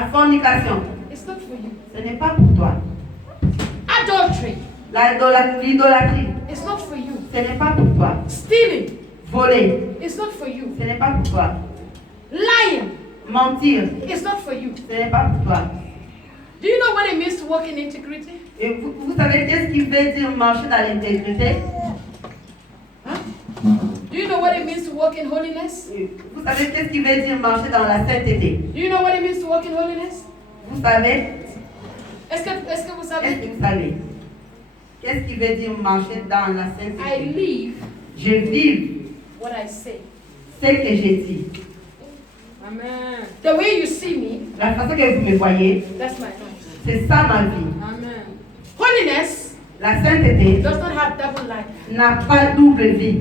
La fornication. It's not for you. Ce n'est pas pour toi. Adultery. L'idolâtrie. It's not for you. Ce n'est pas pour toi. Stealing. Voler. It's not for you. Ce n'est pas pour toi. Lying. Mentir. It's not for you. Ce n'est pas pour toi. Do you know what it means to walk in integrity? Et vous savez qu'est-ce qui veut dire marcher dans l'intégrité? Do you know what it means to walk in holiness? Vous savez qu'est-ce qui veut dire marcher dans la sainteté? Do you know what it means to walk in holiness? Vous savez? Est-ce que vous Est-ce que savez? vous savez? Qu'est-ce qui veut dire marcher dans la sainteté? I live Je vis what I say. ce que j'ai dit. Amen. The way you see me, La façon que vous me voyez, that's my life. c'est ça ma vie. Amen. Holiness La sainteté does not have double life. n'a pas double vie.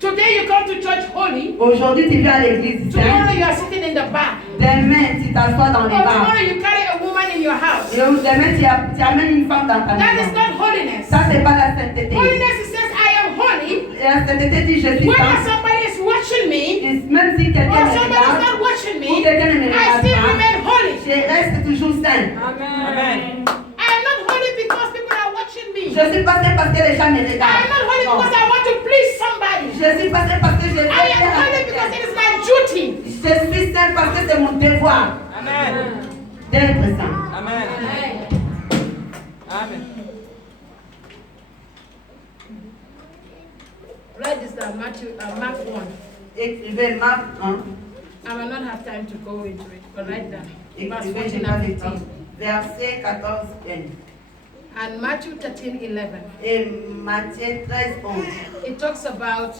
Today you come to church holy. Aujourd'hui, tu viens à l'église Tomorrow sainte. you are sitting in the bar. Demain, tu t'assois dans Or les bars. tomorrow you carry a woman in your house. Et demain, tu amènes une femme dans ta That is maison. not holiness. Ça, c'est pas la sainteté. Holiness it says I am holy. Et la sainteté dit je suis Whether saint. somebody is watching me Et même si quelqu'un or me somebody is regarde, not watching ou me, quelqu'un ne me I regarde still pas, remain holy. je reste toujours saint. Amen. I am not holy because people are watching me. Je suis pas saint parce que les gens me I am regardent. not holy Non. because I want to please somebody. Je suis pas saint parce que je veux I am plaire à holy because quelqu'un. it is my duty. Je suis saint parce que c'est mon devoir Amen. d'être saint. Amen. Amen. Write this down, Mark 1. Écrivez Marc 1. I will not have time to go into it, but write down. Verse Écrivez 14 Jean and 15. 15. Verset 14, 15. And Matthew 13, 11. Et Matthieu 13, 11. It talks about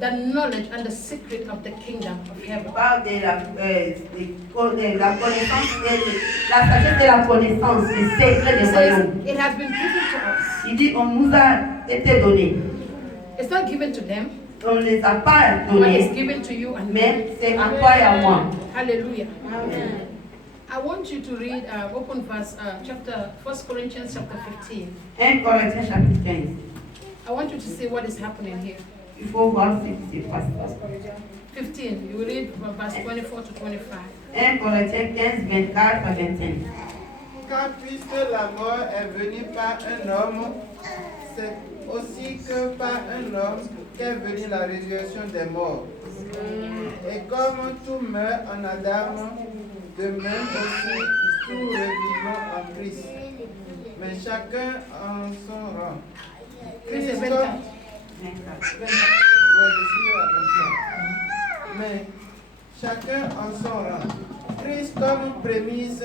the knowledge and the secret of the kingdom of Il heaven. parle de la connaissance, la sagesse de la connaissance, des secrets It des says, royaumes. it has been given to us. Il dit, on nous a été donné. It's not given to them, On ne les a pas but it's donnés, given to you and me. mais c'est à toi et à moi. Hallelujah. I want you to read, open verse, chapter 1 Corinthians chapter 15. 1 Corinthiens chapitre 15. I want you to see what is happening here. Il faut voir ce qui se passe. 15, you will read from verse 24 to 25. 1 Corinthiens 15, 24 à 25. Quand puisque la mort est venue par un homme, c'est aussi que par un homme qu'est venue la résurrection des morts. Et comme tout meurt en Adam, de même aussi tout revivons en Christ. Mais chacun en son rang. Christ est Christ 24. Ouais, je suis à 24. Mais chacun en son rang. Christ comme prémisse,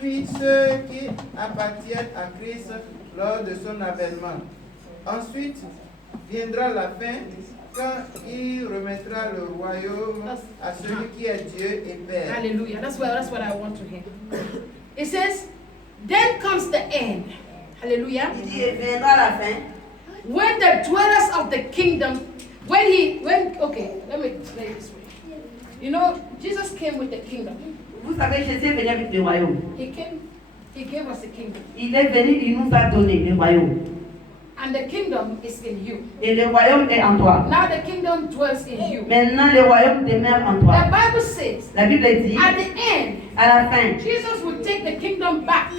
puis ceux qui appartiennent à Christ lors de son avènement. Ensuite viendra la fin, quand il remettra le royaume à celui qui est Dieu et Père. Hallelujah. That's what I want to hear. It says, then comes the end. Hallelujah. Il dit, et viendra la fin. When the dwellers of the kingdom, okay, let me explain it this way. You know, Jesus came with the kingdom. Vous savez, Jésus est venu avec le royaume. He gave us the kingdom. Il est venu, il nous a donné le royaume. And the kingdom is in you. Et le royaume est en toi. Now the kingdom dwells in you. Maintenant, le royaume demeure en toi. The Bible says, La Bible dit, at the end, à la fin, Jesus will take the kingdom back.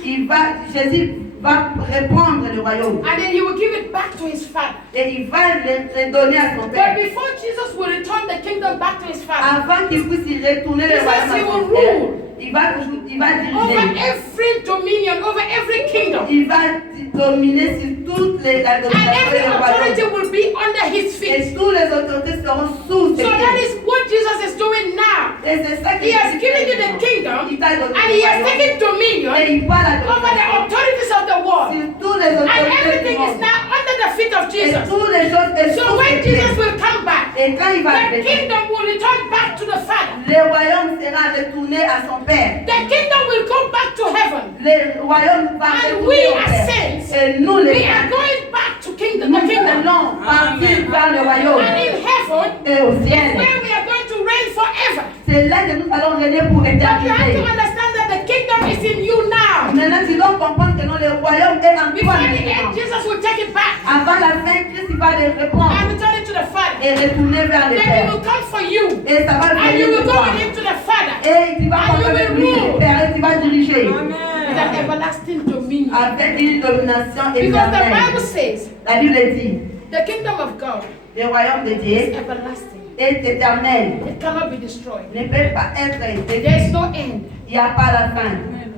Jésus va reprendre le royaume. And then he will give it back to his father. Et il va le redonner à son But père. before Jesus will return the kingdom back to his father, Avant qu'il puisse y retourner le He royaume says he à son will père, rule il va over diriger. every dominion, over every kingdom. Il va dominer sur toutes la And domination every du authority royaume. will be under his feet. Et toutes les autorités seront sous ses So that pieds. is what Jesus is doing now. Et c'est ça He has given you the kingdom Il t'a donné and le he has royaume. taken dominion Et il parle à over the authorities of the world. sur toutes les And autorités du everything is monde. now under the feet of Et Jesus. toutes les choses sont So sous when ses pieds. Jesus will come back, Et quand il va the venir, kingdom will return back to the Father. le royaume sera retourné à son père. The kingdom will go back to heaven. Le royaume va And retourner we au as père. saints, Et nous les we are saints, going back to the nous kingdom. allons partir vers le royaume And in heaven, et au ciel. where we are going to reign forever. C'est là que nous allons régner pour But you have to l'éternité. understand that the kingdom is in you now. Maintenant, tu dois comprendre que non, le royaume est en toi Before the end, maintenant. Jesus will take it back Avant la fin, Christ il va le reprendre. and return it to to the Father. et retourner vers le Then he Père. will come for you. Et ça va And you venir will de go toi. with him to the Father. Et tu vas And you passer avec will lui, rule. le Père, et tu vas diriger. With an everlasting dominion. Avec une domination Because the éternelle. Bible says La Bible dit, the kingdom of God le royaume de Dieu is everlasting. est éternel. It cannot be destroyed. Ne peut pas être There is détruit. no end. Il n'y a pas la fin.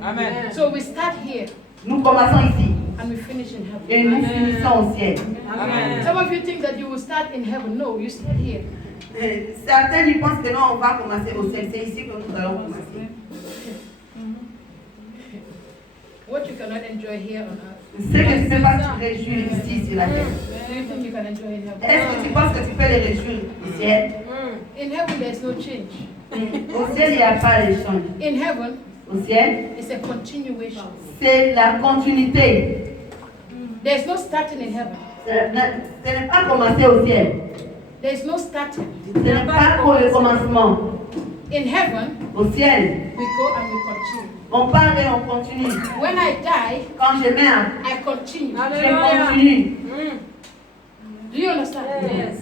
Amen. So we start here Nous commençons ici and we finish in heaven. et nous finissons au ciel. Amen. Some of you think that you will start in heaven. No, you start here. Certains y pensent que non, on va commencer au ciel. C'est ici que nous allons commencer. What you cannot enjoy here on earth. Ce que tu ne peux pas te réjouir ici sur la terre. Do you think you can enjoy in heaven? Est-ce que tu penses que tu peux les réjouir au ciel? In heaven, there is no change. Au ciel, il n'y a pas d'échange. In heaven, Au ciel, it's a continuation. c'est la continuité. There's no starting in heaven. Ce n'est pas commencer au ciel. There's no starting. Ce n'est pas pour le commencement. In heaven, Au ciel, we go and we continue. on parle et on continue. When I die, Quand je meurs, I continue. je continue. Do you understand? Yes.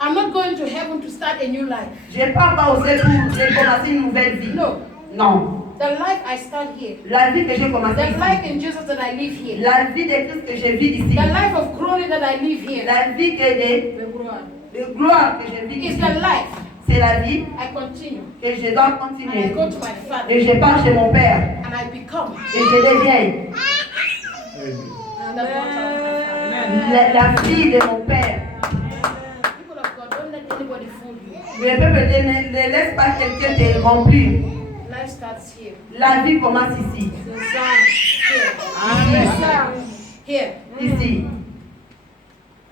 I'm not going to heaven to start a new life. Je ne pars pas au ciel pour commencer une nouvelle vie. No. Non. The life I start here, La vie que j'ai commencée the ici. life in Jesus that I live here, La vie de Christ que je vis ici. the life of glory that I live here, La vie de gloire que je vis is ici. the life C'est la vie I continue. que je dois And I continuer. go to my Father Et je pars chez mon Père. and I become Et je deviens the daughter of my Father. la fille de mon Père. People of God, don't let anybody fool you. Le peuple ne laisse pas quelqu'un te remplir. Life starts here. La vie commence ici. Here. Ici.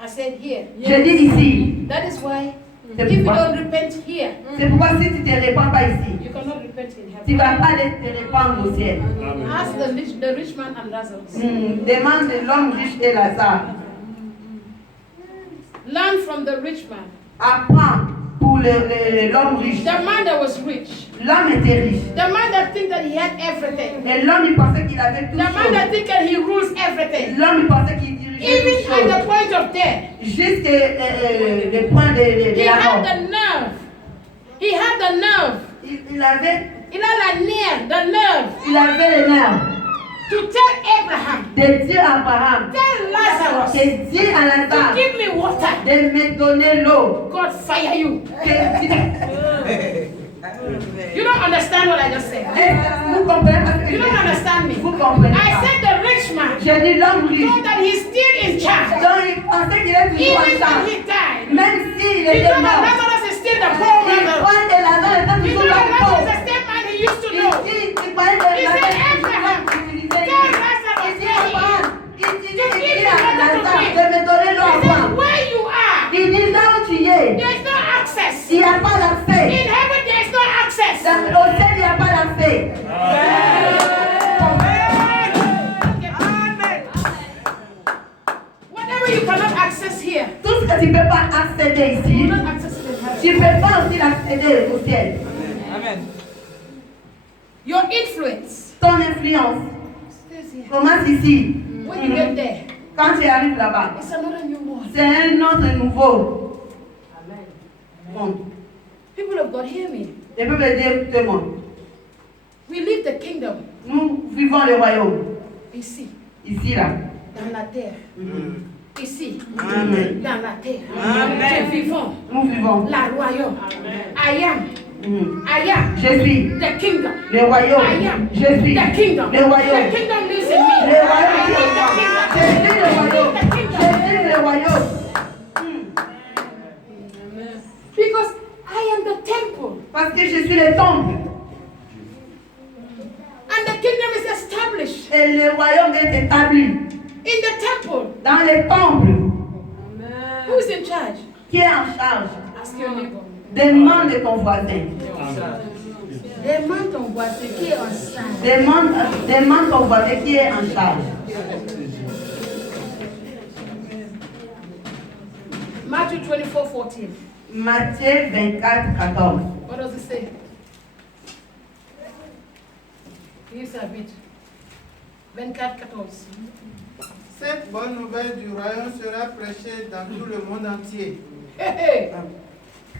I said here. Je dis ici. That is why C'est if you pourquoi, don't repent here, c'est pourquoi si tu ne te répands pas ici, you cannot repent in tu ne heaven. vas pas te répandre au ciel. Ask the rich man and Lazarus. Demande de l'homme riche et Lazare. Learn from the rich man. Apprends pour l'homme riche. The man that was rich. L'homme était riche. The man that think that he had everything. Et l'homme, il pensait qu'il avait tout The man chose. that think that he rules everything. L'homme, il pensait qu'il dirigeait Even tout at chose. the point of death, Jusqu'au le point de he la had mort. the nerve. He had the nerve. Il avait Il a la nerve, the nerve le nerf to tell Abraham, de dire à Abraham, tell Lazarus, de dire à to Lazare, give me water. de me donner l'eau. God fire you. Que You don't understand what I just said. vous comprenez ce que You don't understand me. vous comprenez I pas. said the rich man J'ai dit l'homme riche. thought that he's still in charge. Donc il pensait qu'il est toujours en Even when charge. he died, Même s'il he était thought that mort. Lazarus is still the poor Il brother. croyait que Lazare était He toujours thought là that Lazarus is pauvre. the same man he used to know. Il croyait que He Lazare said, était Abraham, toujours utilisé. tell Lazarus, Il dit Abraham, il dit to give me à water to Lazare drink. de me donner l'eau à He said, boire. where you are, Il dit là où tu es, there is no access. il n'y a pas d'accès. In heaven, there is no access. Au ciel, il n'y a pas d'accès. Whatever you cannot access here, Tout ce que tu ne peux pas accéder you ici, will not access it in heaven. tu ne peux pas aussi l'accéder au ciel. Amen. Your influence Ton influence stays here. commence ici. When you get there, Quand tu arrives là-bas, it's another new world. c'est un autre nouveau monde. People of God, hear me. Je peux me dire, écoutez-moi, We live the kingdom nous vivons le royaume, ici, ici, là. dans la terre. Ici, Amen. dans la terre. Amen. Nous vivons Nous vivons. la royaume. I am. Mm. I am Je suis the kingdom. le royaume. I am Je suis the kingdom. le royaume. The kingdom lives in me. Le royaume I est live en the moi. kingdom. Je suis le I royaume. live the Je kingdom. suis le royaume. Because I am the temple. Parce que je suis le temple. And the kingdom is established Et le royaume est établi in the temple. dans le temple. Who is in charge? Qui est en charge? Ask your neighbor. Demande ton voisin. Demande ton voisin qui est en charge. Demande ton voisin qui est en charge. Matthew 24:14. Matthieu 24, 14. What does it say? Yes, a bit. 24:14. Cette bonne nouvelle du royaume sera prêchée dans tout le monde entier. Hey,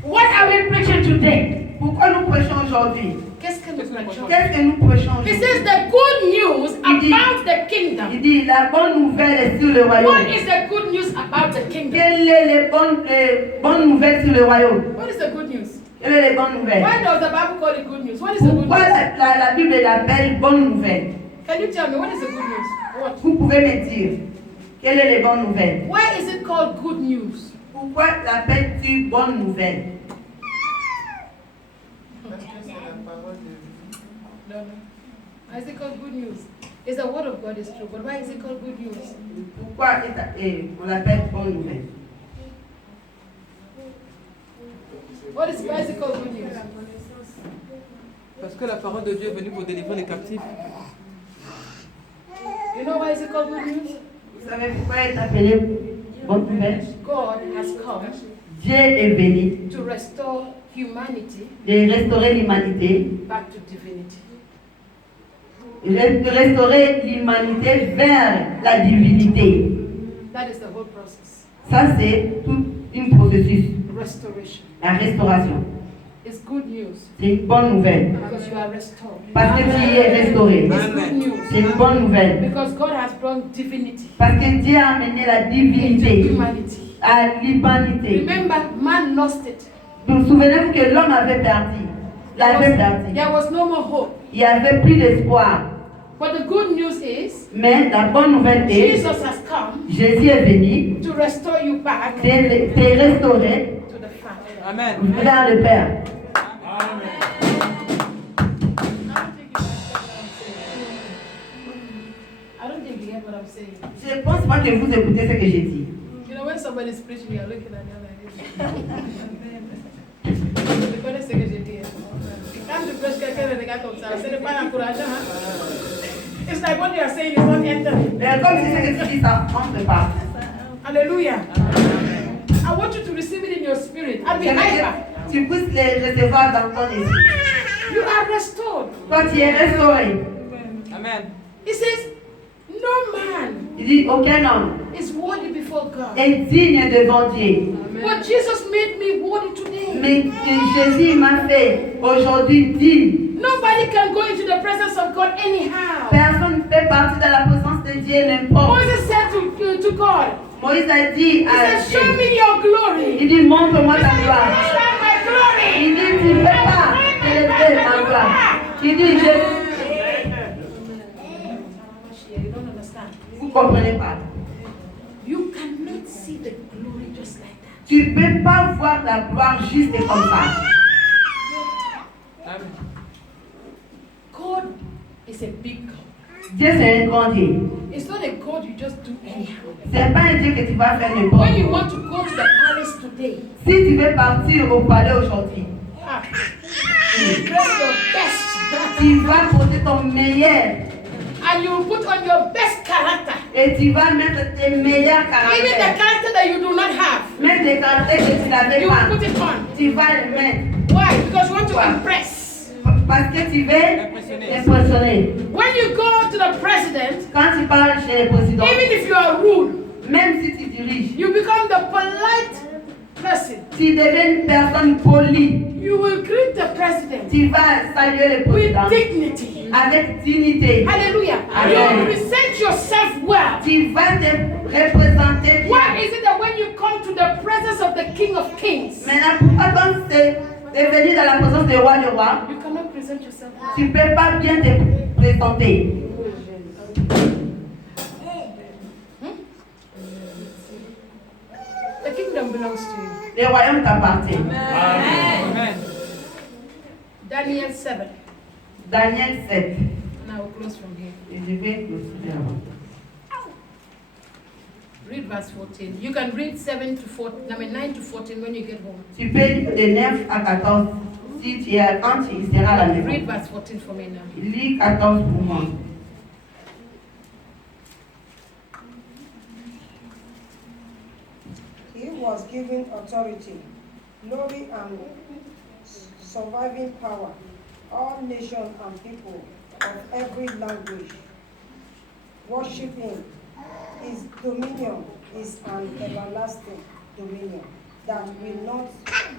what are we preaching today? Pourquoi nous prêchons aujourd'hui? Qu'est-ce que nous prêchons? Qu'est-ce que nous prêchons It aujourd'hui? says the good news about the kingdom. Il dit la bonne nouvelle est sur le What royaume. is the good news about the kingdom? Quelles sont les bonnes nouvelles sur le royaume? What is the good news? Quelles sont les bonnes nouvelles? Why does the Bible call it good news? What is the good Pourquoi news? la Bible l'appelle bonne nouvelle? Can you tell me what is the good news? What? Vous pouvez me dire quelles sont les bonnes nouvelles? Why is it called good news? Pourquoi l'appelles-tu bonne nouvelle? Parce que c'est la parole de Dieu. No, no. Why is it called good news? It's the word of God is true, but why is it called good news? Pourquoi on l'appelle bonne nouvelle? Why is it called good news? Parce que la parole de Dieu est venue pour délivrer les captifs. You know why is it called good news? Vous savez pourquoi elle est appelée bonne nouvelle? God has come Dieu est venu to restore humanity de restaurer l'humanité, back to divinity. de restaurer l'humanité vers la divinité. That is the whole process. Ça, c'est tout un processus, Restoration. la restauration. It's good news C'est une bonne nouvelle because you are restored. parce que tu es restauré. It's good news C'est une bonne nouvelle because God has brought divinity parce que Dieu a amené la into divinité humanity. à l'humanité. Remember, man lost it. Vous souvenez-vous que l'homme avait perdu, l'avait perdu. There was no more hope. Il n'y avait plus d'espoir. But the good news is Mais la bonne nouvelle est, Jesus has come Jésus est venu to restore you back te restaurer to the Father. Amen. vers le Père. I don't think you get what I'm saying. Je ne pense pas que vous écoutez ce que j'ai dit. You know, when somebody's preaching, you're looking at them like this. Vous connaissez ce que j'ai dit. Quand tu prêches quelqu'un de regarde comme ça, ce n'est pas encourageant. Hein? It's like what you are saying is not entering. Mais comme si ce que tu dis, ça entre pas. Hallelujah. I want you to receive it in your spirit and be J'aimerais hyper. que tu puisses les recevoir dans ton esprit. You are restored. Toi, tu es restauré. Amen. It says, no man Il dit, aucun homme is worthy before God. est digne devant Dieu. But Jesus made me worthy today. Mais Jésus m'a fait aujourd'hui digne. Nobody can go into the presence of God anyhow. Personne ne fait partie de la présence de Dieu n'importe. Moses said to God, Moïse a dit he à said, show Dieu, me your glory. il dit, montre-moi He ta said, you gloire. cannot have my glory. Il dit, tu ne peux pas élever ma gloire. Il dit, You don't understand. vous ne comprenez pas. You cannot see the glory just like that. Tu ne peux pas voir la gloire juste comme ça. Amen. God is a big God. Dieu, c'est un grand Dieu. It's not a God you just do anyhow. Ce n'est pas un Dieu que tu vas faire n'importe When you où. want to go to the palace today, Si tu veux partir au palais aujourd'hui, you dress your best. tu vas porter ton meilleur And you put on your best character. et tu vas mettre tes meilleurs Even the caractères. character that you do not have, Même les caractères que tu n'avais you pas, put it on. tu vas les mettre. Why? Because you want to Why? impress. Parce que tu veux Impressionner. impressionner. When you go to the president, Quand tu parles chez le président, even if you are rude, même si tu diriges, you become the polite person. tu deviens une personne polie. You will greet the president Tu vas saluer le with président dignity. avec dignité. Hallelujah. Amen. You present yourself well. Tu vas te représenter Why bien. is it that when you come to the presence of the King of Kings, Maintenant, pourquoi quand tu es venu dans la présence du roi, you cannot present yourself well? tu ne peux pas bien te présenter? The kingdom belongs to you. Le royaume t'appartient. Amen. Daniel 7. Daniel 7. And I will close from here. Et je vais clôturer avant. Read verse 14. You can read 7 to 14, 9 to 14 when you get home. Tu peux lire de 9 à 14 si tu es quand tu seras à la Read maison. verse 14 for me now. Lis 14 pour moi. He was given authority, glory, and surviving power. All nations and people of every language worship him. His dominion is an everlasting dominion that will not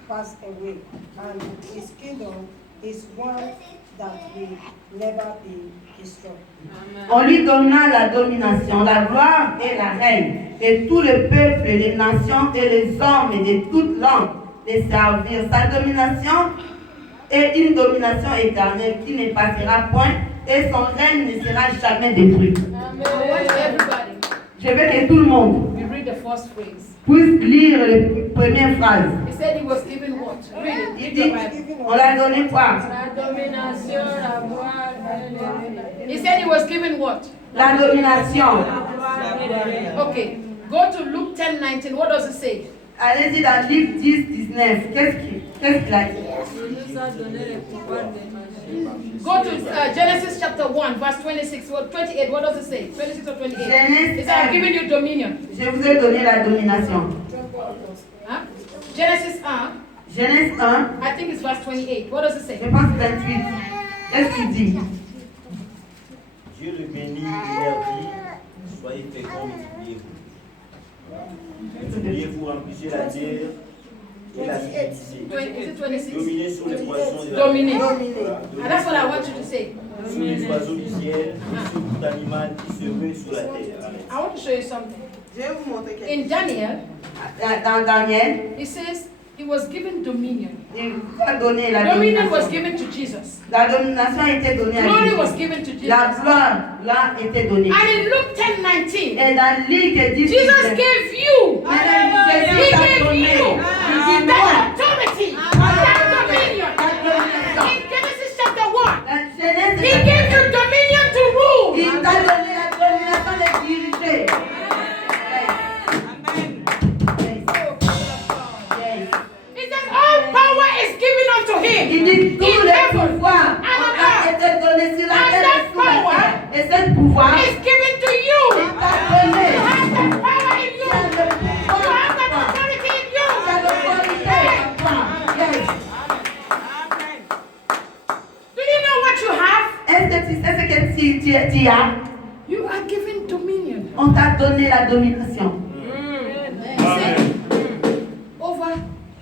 pass away, and his kingdom is one that will never be destroyed. On lui donna la domination, la gloire et la règne, et tout le peuple, les nations et les hommes et de toutes langues les servirent. Sa domination est une domination éternelle qui ne passera point, et son règne ne sera jamais détruit. Everybody, Je veux que tout le monde we read the first phrase. puisse lire les premières phrases. He said he was given what? Read it. Il Read dit, the Bible. on l'a donné quoi? La domination, la gloire et le He said he was given what? La domination. Okay. Go to Luke 10:19. What does it say? Allez-y dans Luc 10, 19. Qu'est-ce qu'il a dit? Il nous a donné le pouvoir de marcher. Go to Genesis chapter 1, verse 26, 28. What does it say? 26 or 28? Genèse It says, I've given you dominion. Je vous ai donné la domination. Huh? Genesis 1, Genèse 1, I think it's verse 28. What does it say? je pense 28. Qu'est-ce qu'il dit? Dieu le bénit et leur dit, soyez féconds, multipliez-vous. Multipliez-vous, remplissez la terre et la subissez. Is it 26? Dominez sur les poissons de la Dominer. mer. And that's what I want you to say. Sur les oiseaux du ciel et sur tout animal qui se meut sur la terre. I want to show you something. Je vais vous montrer quelque In Daniel, Dans Daniel, it says he was given dominion. il a donné la Dominion was domination. given to Jesus. La domination a été donnée à Glory Jésus. was given to Jesus. La gloire l'a été donnée. And in Luke 10:19, Et dans Luc 10, Jesus gave you, he gave you that authority, that dominion. In Genesis chapter 1, he gave you dominion to rule. il t'a donné la domination de diriger. He says all power is given unto him. Il dit tout In le heaven pouvoir a été donné sur la terre et sous la terre. Et ce pouvoir is given to you. t'a donné. You have that power in you. Tu as le You pouvoir. have that authority in Tu as you. l'autorité. Yes. Do you know what you have? Est-ce que tu sais ce que tu as? You are given dominion. On t'a donné la domination. He said, over,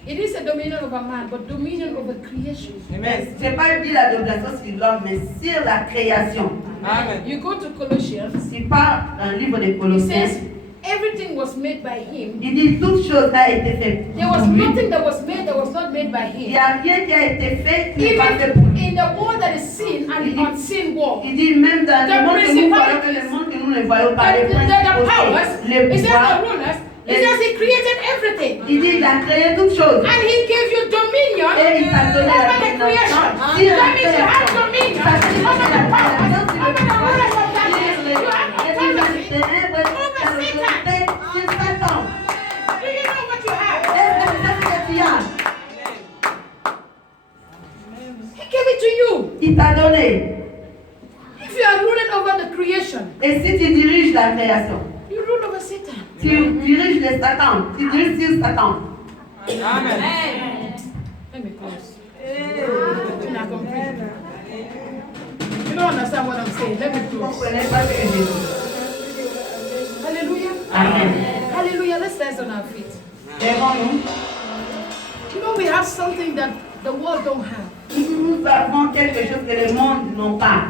it is a dominion over man, but dominion over creation. Amen. Je n'ai pas dit la domination sur l'homme, mais sur la création. Amen. You go to Colossians, Si pas un livre de it Colossiens, says everything was made by him. il dit toute chose a été faite. There was nothing that was made that was not made by Il n'y him. a rien qui a été fait qui n'est pas fait pour Even lui. in the world that is seen and the unseen world. Il dit même dans le monde que nous voyons, que le monde que nous ne voyons pas, les The powers, principautés, les it says pouvoirs. the rulers, it says he created everything. Il dit il a créé toutes choses. And he gave you dominion Et il t'a donné la over the creation. domination sur That la means you have création. dominion Ça veut dire over que the la powers, domination sur over le the rulers of pouvoir, darkness. sur You have les authority. ténèbres, sur l'autorité, sur Satan. Do you know what you have? Est-ce que tu sais ce que tu as? He gave it to you. Il t'a donné. If you are ruling over the creation, Et si tu diriges la création, you rule over Satan. tu diriges les Satan, tu diriges sur Satan. Amen. Let me close. You're not complete. You don't understand what I'm saying. Let me Vous ne close. comprenez pas ce que je dis. Hallelujah. Amen. Hallelujah. Let's stand on our feet. Lèvons-nous. You know, we have something that the world don't have. Nous avons quelque chose que le monde n'a pas.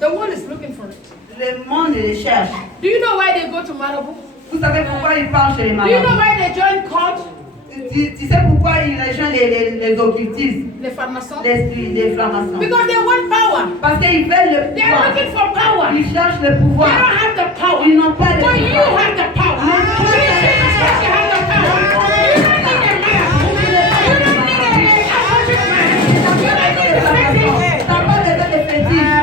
The world is looking for it. Le monde le cherche. Do you know why they go to Marabu? Vous savez pourquoi ils partent chez les Do you know marabouts? why they join cult? Tu sais pourquoi ils rejoignent les occultistes, Les francs-maçons? les francs-maçons? Because they want power. Parce qu'ils veulent le They are pouvoir. looking for power. Ils cherchent le They pouvoir. don't have the power. Ils n'ont pas le But you pouvoir. have the power. Jesus Christ, you have the power. You don't need a man. You don't need a opposite man. You don't need a fetish. T'as pas besoin de fétiche. You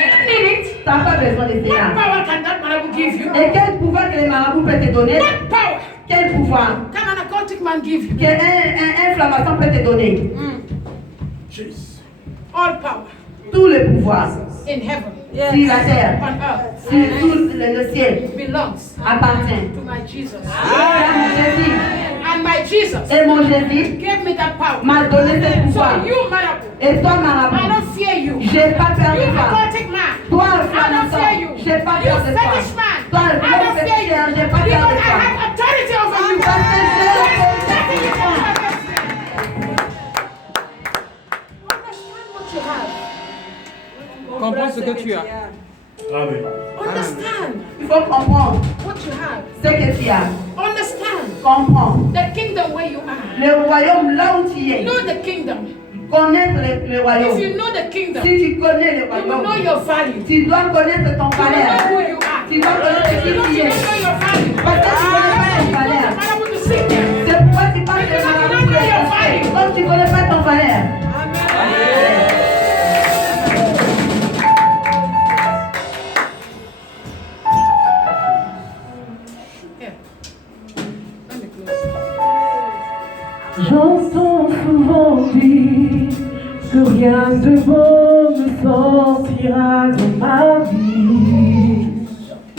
don't need it. T'as pas besoin de What cela. power can that Marabu give you? Et quel pouvoir que les marabouts peuvent te donner? What power Quel pouvoir can an occultic man give you? qu'un inflammation peut te donner? All power Tout le pouvoir in heaven, sur la terre, on earth, sur tout le ciel belongs appartient. to my Jesus. Et mon Jésus, And my Jesus et mon Jésus gave me that power. m'a donné ce So pouvoir. you, Marabu, Et toi, I marabout, don't fear you. j'ai pas peur You de toi. occultic man, Toi, I don't fear inflammation, you. j'ai pas You peur Comprends ce que tu as. Amen. Understand Il faut comprendre what you have. ce que tu as. Understand Comprends. the kingdom where you are. Le royaume là où tu es. Know the kingdom. Connaître le royaume. If you know the kingdom, Si tu connais le you will know royaume, your value. tu dois connaître ton You will know valeur. who you are. Tu dois connaître You qui don't tu even es. know your value. Parce que tu ne connais pas ton valeur. I'm able to sing there. C'est pourquoi tu parles de Because you valeur. don't know your value. Comme tu ne connais pas ton valeur. Here. Let me close. J'entends souvent dire que rien de bon ne sortira de ma vie.